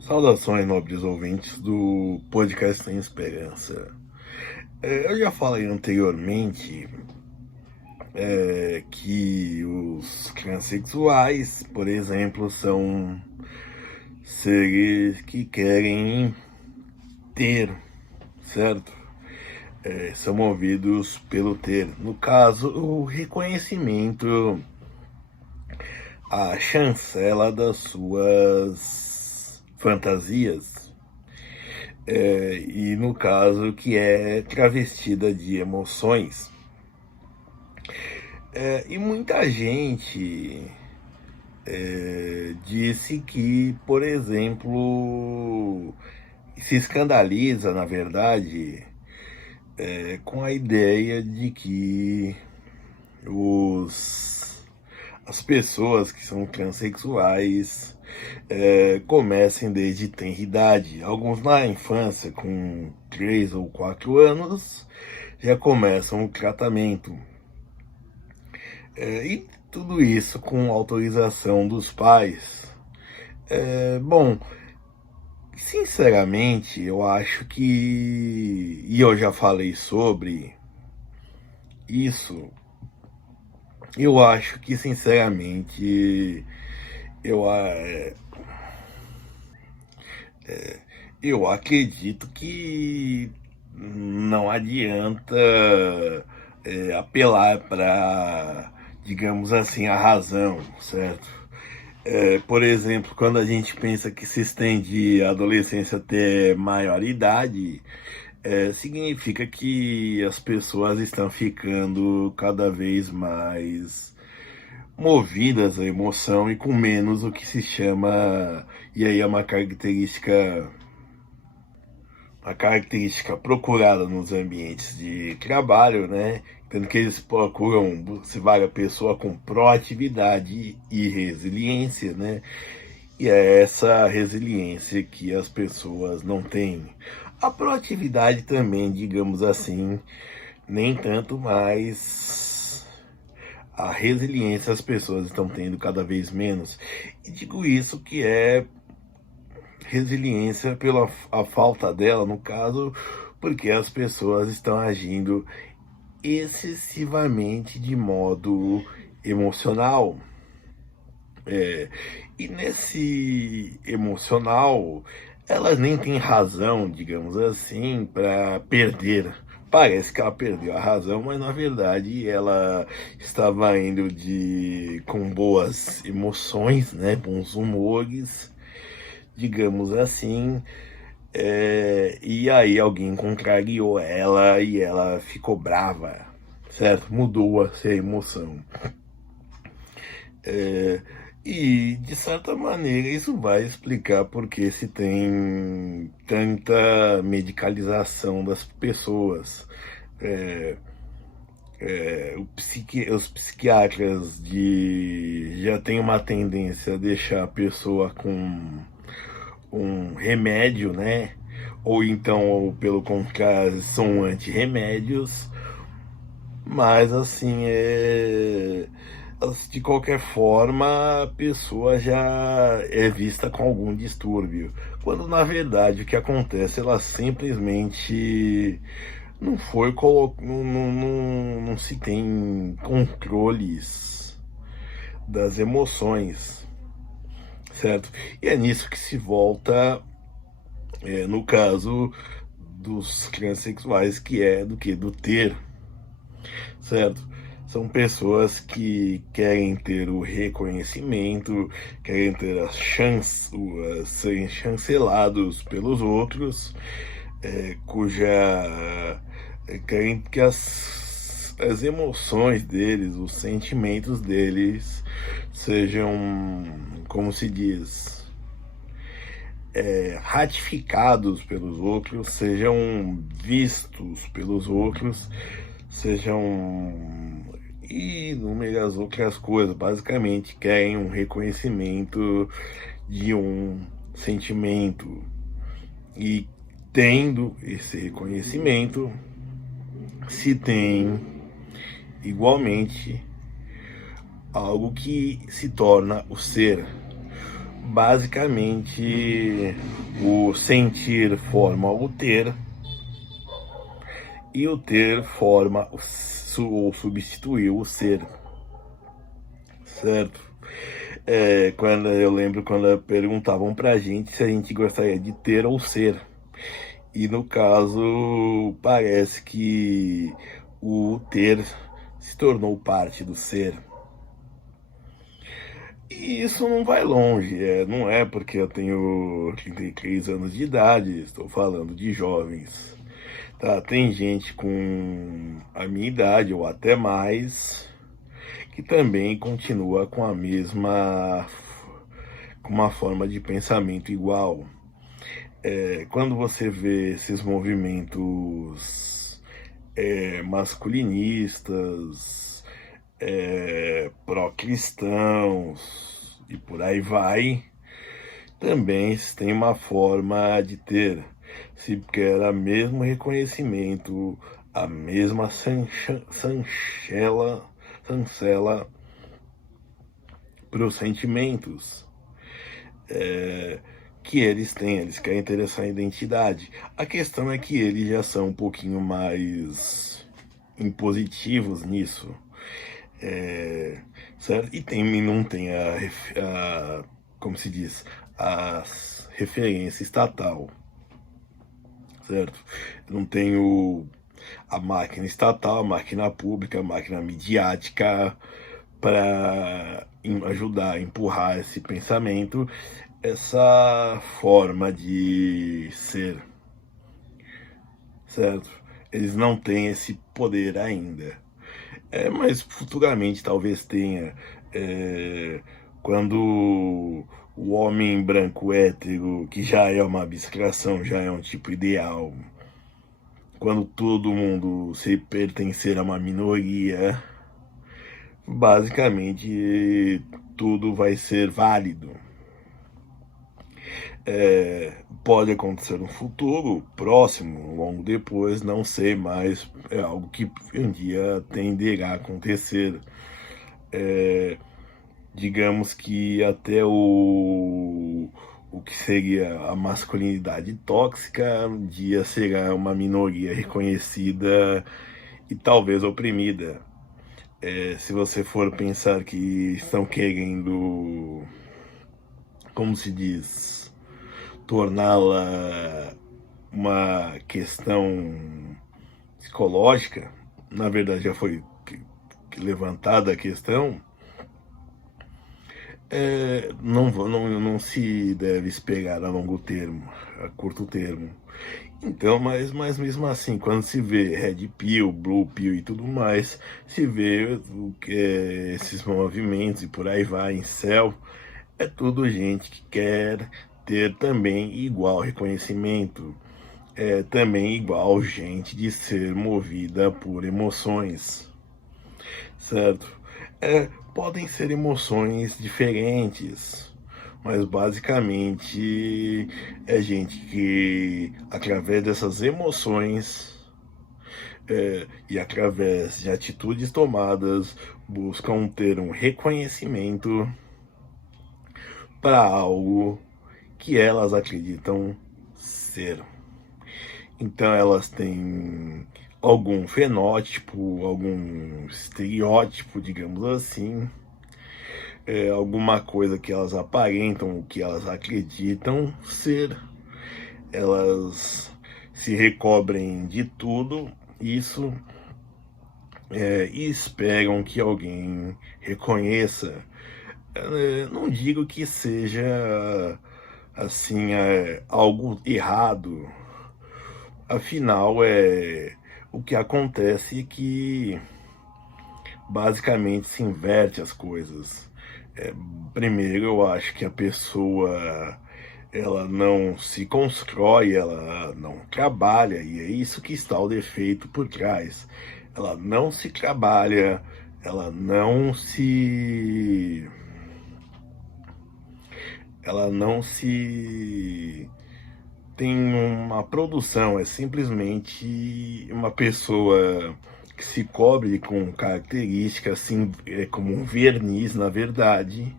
Saudações, nobres ouvintes do podcast Sem Esperança. Eu já falei anteriormente que os transexuais, por exemplo, são seres que querem ter, certo? São movidos pelo ter. No caso, o reconhecimento, a chancela das suas fantasias. E no caso que é travestida de emoções. E muita gente disse que, por exemplo, se escandaliza, na verdade, com a ideia de que as pessoas que são transexuais comecem desde tenra idade. Alguns na infância, com 3 ou 4 anos, já começam o tratamento. E tudo isso com autorização dos pais. Bom, sinceramente, eu acho que, e eu já falei sobre isso, eu acho que, sinceramente, eu, eu acredito que não adianta apelar para, digamos assim, a razão, certo? Por exemplo, quando a gente pensa que se estende a adolescência até maioridade, significa que as pessoas estão ficando cada vez mais movidas à emoção e com menos o que se chama, e aí é uma característica procurada nos ambientes de trabalho, né? Tendo que eles procuram se vai a pessoa com proatividade e resiliência, né? E é essa resiliência que as pessoas não têm. A proatividade também, digamos assim, nem tanto, mas a resiliência as pessoas estão tendo cada vez menos. E digo isso que é resiliência pela a falta dela, no caso, porque as pessoas estão agindo excessivamente de modo emocional. E nesse emocional, elas nem têm razão, digamos assim, para perder. Parece que ela perdeu a razão, mas na verdade ela estava indo com boas emoções, né, bons humores, digamos assim, e aí alguém contrariou ela e ela ficou brava, certo? Mudou a sua emoção. E de certa maneira isso vai explicar por que se tem tanta medicalização das pessoas. É, os psiquiatras já têm uma tendência a deixar a pessoa com um remédio, né? Ou então, ou pelo contrário, são antirremédios. Mas assim, de qualquer forma, a pessoa já é vista com algum distúrbio. Quando na verdade o que acontece, ela simplesmente não foi não se tem controles das emoções, certo? E é nisso que se volta, no caso dos transexuais, que é do que? Do ter, certo? São pessoas que querem ter o reconhecimento, querem ter serem chancelados pelos outros, querem que as emoções deles, os sentimentos deles sejam, como se diz, ratificados pelos outros, sejam vistos pelos outros, sejam inúmeras outras coisas. Basicamente querem um reconhecimento de um sentimento, e tendo esse reconhecimento se tem igualmente algo que se torna o ser. basicamente o sentir forma o ter e o ter forma ou substituiu o ser, certo? Quando eu lembro quando perguntavam pra gente se a gente gostaria de ter ou ser. E no caso, parece que o ter se tornou parte do ser. E isso não vai longe, não é porque eu tenho 33 anos de idade, estou falando de jovens. Tá? Tem gente com a minha idade ou até mais que também continua com a mesma, com uma forma de pensamento igual. Quando você vê esses movimentos masculinistas, pró-cristãos e por aí vai, também se tem uma forma de ter, se quer o mesmo reconhecimento, a mesma chancela para os sentimentos que eles têm, eles querem ter essa identidade. A questão é que eles já são um pouquinho mais impositivos nisso, certo? E não tem como se diz, a referência estatal, certo? Não tem a máquina estatal, a máquina pública, a máquina midiática para ajudar a empurrar esse pensamento, essa forma de ser, certo? Eles não têm esse poder ainda. Mas futuramente talvez tenha, quando o homem branco hétero, que já é uma abstração, já é um tipo ideal, quando todo mundo se pertencer a uma minoria, basicamente tudo vai ser válido. Pode acontecer no futuro, próximo, longo depois, não sei, mas é algo que um dia tenderá a acontecer. Digamos que até o que seria a masculinidade tóxica, um dia será uma minoria reconhecida e talvez oprimida. Se você for pensar que estão querendo, como se diz, torná-la uma questão psicológica, na verdade já foi levantada a questão, não se deve esperar a longo termo, a curto termo. Então, mas mesmo assim, quando se vê Red Pill, Blue Pill e tudo mais, se vê o que esses movimentos e por aí vai, em céu, é tudo gente que quer ter também igual reconhecimento, também igual gente de ser movida por emoções, certo? Podem ser emoções diferentes, mas basicamente é gente que, através dessas emoções e através de atitudes tomadas, buscam ter um reconhecimento para algo que elas acreditam ser. Então elas têm algum fenótipo, algum estereótipo, digamos assim, alguma coisa que elas aparentam, o que elas acreditam ser. Elas se recobrem de tudo isso e esperam que alguém reconheça. Não digo que seja assim algo errado, afinal o que acontece é que basicamente se inverte as coisas. Primeiro, eu acho que a pessoa ela não se constrói, ela não trabalha, e é isso que está o defeito por trás. Ela não se trabalha, ela não se tem uma produção, é simplesmente uma pessoa que se cobre com características assim, como um verniz, na verdade,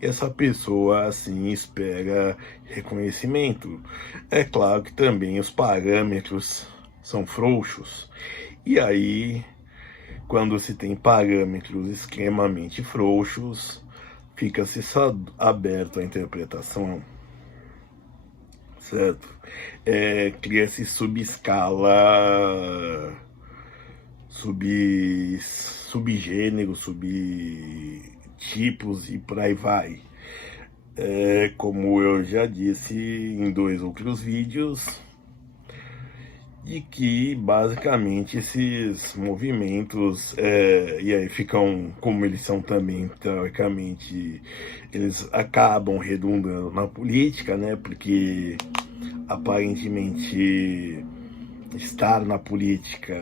e essa pessoa assim espera reconhecimento. É claro que também os parâmetros são frouxos, e aí, quando se tem parâmetros extremamente frouxos, fica-se aberto à interpretação, certo? Cria-se subescala, subgêneros, subtipos e por aí vai. Como eu já disse em 2 outros vídeos, de que basicamente esses movimentos, e aí ficam, como eles são também teoricamente, eles acabam redundando na política, né? Porque aparentemente estar na política,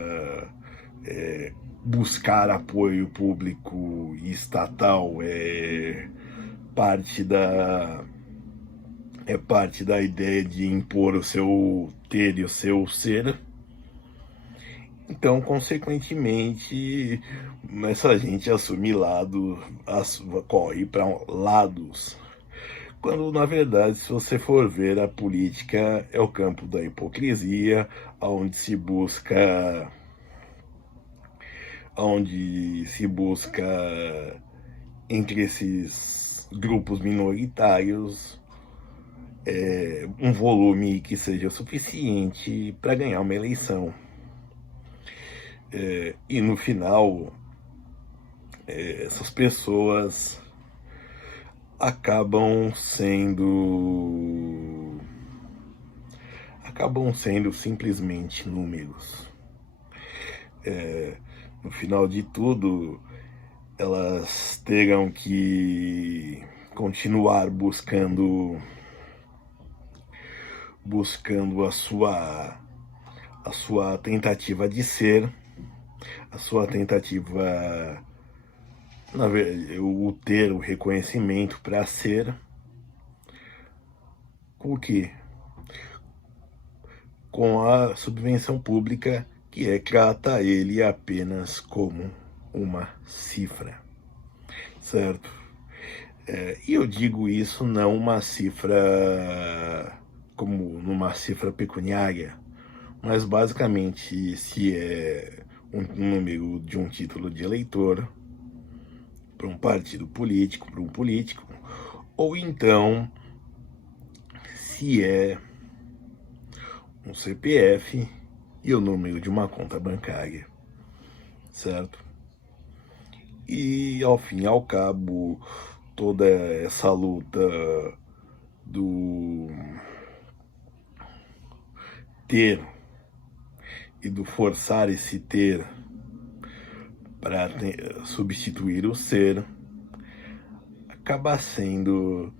buscar apoio público e estatal parte da parte da ideia de impor o seu ter e o seu ser. Então, consequentemente, essa gente assume corre para lados. Quando, na verdade, se você for ver, a política é o campo da hipocrisia, onde se busca entre esses grupos minoritários um volume que seja suficiente para ganhar uma eleição. E no final, essas pessoas acabam sendo simplesmente números. No final de tudo, elas terão que continuar buscando a sua tentativa de ser, a sua tentativa, na verdade, o ter o reconhecimento para ser, com o quê? Com a subvenção pública, que trata ele apenas como uma cifra, certo? E eu digo isso não uma cifra como numa cifra pecuniária, mas basicamente se é um número de um título de eleitor para um partido político, para um político, ou então se é um CPF e o número de uma conta bancária, certo? E ao fim e ao cabo, toda essa luta do ter e do forçar esse ter para substituir o ser acaba sendo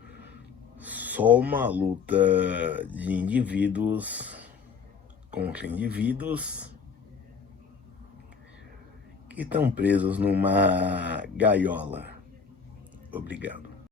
só uma luta de indivíduos contra indivíduos que estão presos numa gaiola. Obrigado.